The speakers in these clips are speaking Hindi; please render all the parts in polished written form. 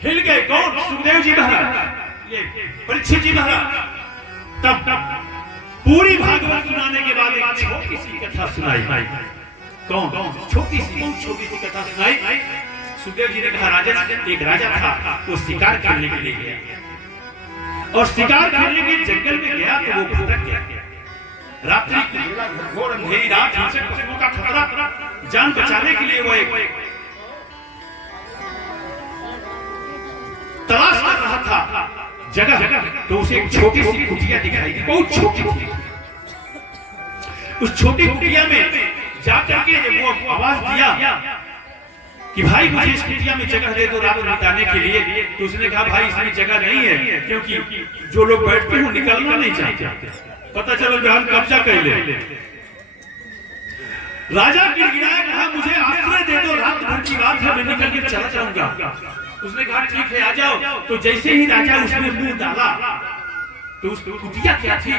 हिल गए। कौन? सुखदेव जी महाराज, ये परीक्षित जी महाराज। तब पूरी भागवत सुनाने के बाद एक छोटी सी कथा सुनाई। कौन? छोटी सी कथा सुनाई। सुखदेव जी ने कहा, राजन, एक राजा था, वो शिकार करने के लिए गया और शिकार करने के जंगल में गया तो वो भटक गया। रात्रि की घोर अंधेरी रात, हिंसक पशुओं का खतरा, जान बचाने के लिए वो एक तलाश कर रहा था जगह। तो उसे एक छोटी सी कुटिया दिखाई दी, बहुत छोटी थी। उस छोटी कुटिया में जाकर के जब वो आवाज दिया कि भाई मुझे इस कुटिया में जगह दे दो रात बिताने के लिए, तो उसने कहा, भाई इसमें जगह नहीं है, क्योंकि जो लोग बैठते हैं निकलना नहीं चाहते, पता चलो हम कब्जा कर ले। राजा गिड़गिड़ाया, कहा, मुझे आश्रय दे दो, रात भर की बात है, मैं निकल के चला जाऊंगा। उसने कहा, ठीक है, आ जाओ। तो जैसे ही राजा उसमें मुंह डाला तो उस कुटिया क्या थी,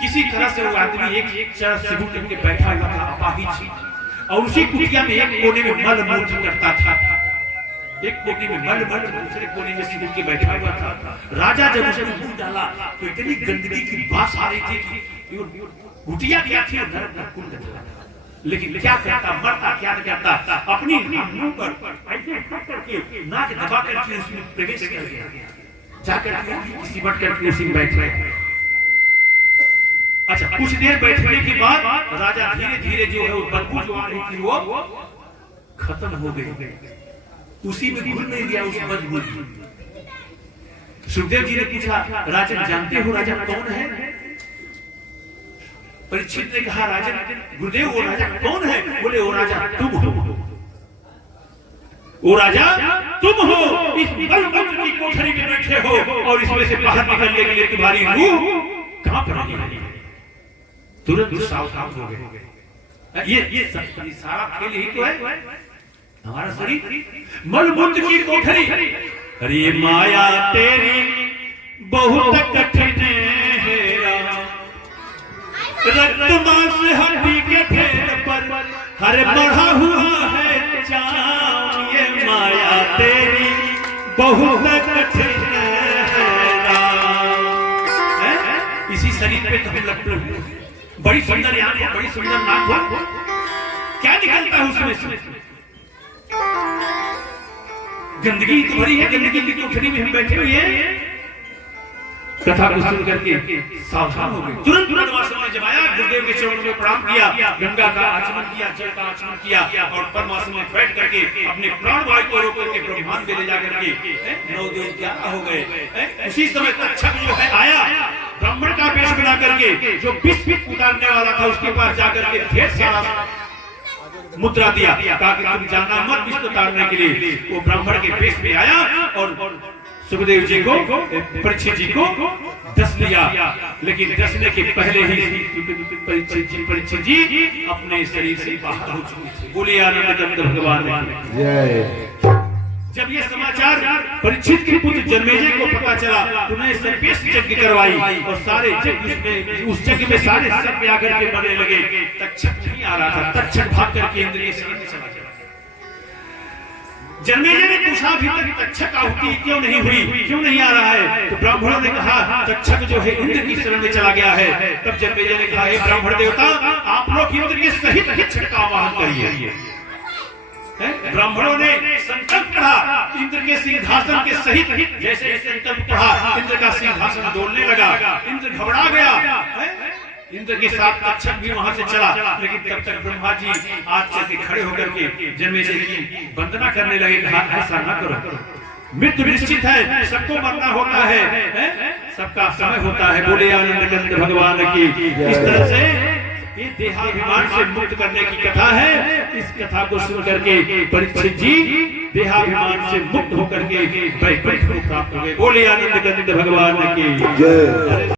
किसी तरह से वो आदमी एक चर सिबुल करके बैठा हुआ था, अपाहिज, और उसी कुटिया में एक कोने में मल मूत्र करता था, एक कोने में मल मूत्र, दूसरे कोने में सिबुल के बैठा हुआ था। राजा जब उसे मुंह डाला तो इतनी गंदगी की बात आ रही थी कि कुटिया क्या थी, कुंड था। लेकिन क्या करता, मरता क्या करता, अपनी मुंह पर ऐसे करके नाक दबा करके उसमें प्रवेश कर गया, जाकर सिमट करके उसी में बैठ गए। अच्छा, कुछ देर बैठने के बाद राजा धीरे धीरे जो है वो बदबू जो आ रही थी वो खत्म हो गई, उसी में घुल नहीं गया उस बदबू। सुखदेव जी ने पूछा, राजन जानते हो राजा कौन है? परीक्षित ने कहा, राजन, गुरुदेव वो राजा कौन है? बोले, वो राजा तुम हो, वो राजा तुम हो, इस बलवंत की कोठरी में बैठे हो और इसमें से बाहर निकलने के लिए तुम्हारी रूह कांप रही है। तुरंत सावधान हो गए। ये सारा खेल ही तो है हमारा शरीर, मलमूत्र की कोठरी। अरे माया तेरी बहुत कठिन है, रक्त मांस हड्डी के फेर पर हर बढ़ा हुआ है चाम, ये माया तेरी बहुत कठिन है। इसी शरीर पे तुम्हें लगता है बड़ी सुंदर आंख हो, बड़ी सुंदर नाक हो, क्या निकलता है उसमें? गंदगी तो भरी है, गंदगी की कोठरी में हम बैठे हुए हैं। कथा को सुन करके सावधान हो गए। तुरंत परमात्मा ने जब आया, गुरुदेव के चरणों में प्रणाम किया, गंगा का आचमन किया, जल का आचमन किया और परमात्मा ने बैठ करके अपने प्राण वायु को रोक करके ब्रह्मांड में ले जाकर के 9 दिन क्या हो गए। उसी समय तक्षक जो है आया, ब्राह्मण का वेश बना करके, जो विष उतारने वाला था उसके पास जाकर के ढेर सारा मुद्रा दिया, ताकि तुम जाना मत विष उतारने के लिए। वो ब्राह्मण के वेश में आया और सुखदेव जी को, परीक्षित जी को दस लिया, लेकिन दसने के पहले ही परीक्षित जी अपने शरीर से बाहर हो चुके थे। बोलिए आनंद कंद भगवान की जय। जब ये समाचार परीक्षित के पुत्र जन्मेजय को पता चला, तो उन्हें सर्पेश यज्ञ करवाई और सारे यज्ञ में, उस यज्ञ में सारे सर्प आकर के मरने लगे। तक्षक नहीं आ रहा था, तक्षक भाग करके इंद्र के शरीर में चला गया। जन्मेजय ने पूछा, अभी तक तक्षक आहुति क्यों नहीं हुई, क्यों नहीं आ रहा है? तो ब्राह्मणों ने कहा, तक्षक जो है इंद्र की शरण में चला गया है। तब जन्मेजय ने कहा, हे ब्राह्मण देवता, आप लोग इंद्र के सहित तक्षक का आवाहन करिए। ब्राह्मणों ने संकल्प पढ़ा इंद्र के सिंहासन के सहित। जैसे संकल्प पढ़ा, इंद्र का सिंहासन डोलने लगा, इंद्र घबरा गया। इंद्र के साथ तक्षक भी वहां से चला, लेकिन तब तक ब्रह्मा जी आज चलते खड़े होकर के जन्मेजय की वंदना करने लगे। कहा, ऐसा न करो, मृत्यु निश्चित है, सबको मरना होता है, सबका समय होता है। बोले आनंद कंद भगवान की। इस तरह से ये देहाभिमान से मुक्त करने की कथा है। इस कथा को सुन करके परीक्षित जी देहाभिमान से मुक्त होकर के वैकुंठ को प्राप्त हो गए। बोले आनंद कंद भगवान की जय।